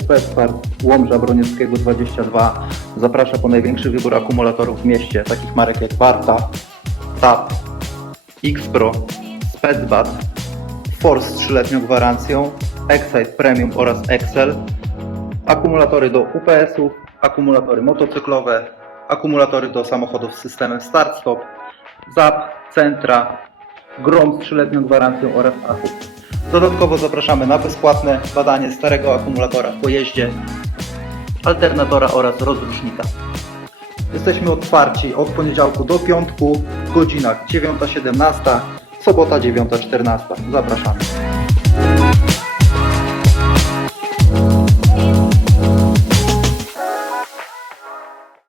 Specpart Łomża Broniewskiego 22 zaprasza po największy wybór akumulatorów w mieście, takich marek jak Warta, TAP, X-Pro, Force z 3-letnią gwarancją, Excite Premium oraz Excel, akumulatory do UPS-ów, akumulatory motocyklowe, akumulatory do samochodów z systemem start-stop, ZAP, Centra, Grom z 3-letnią gwarancją oraz AHU. Dodatkowo zapraszamy na bezpłatne badanie starego akumulatora w pojeździe, alternatora oraz rozrusznika. Jesteśmy otwarci od poniedziałku do piątku w godzinach 9.17, sobota 9.14. Zapraszamy.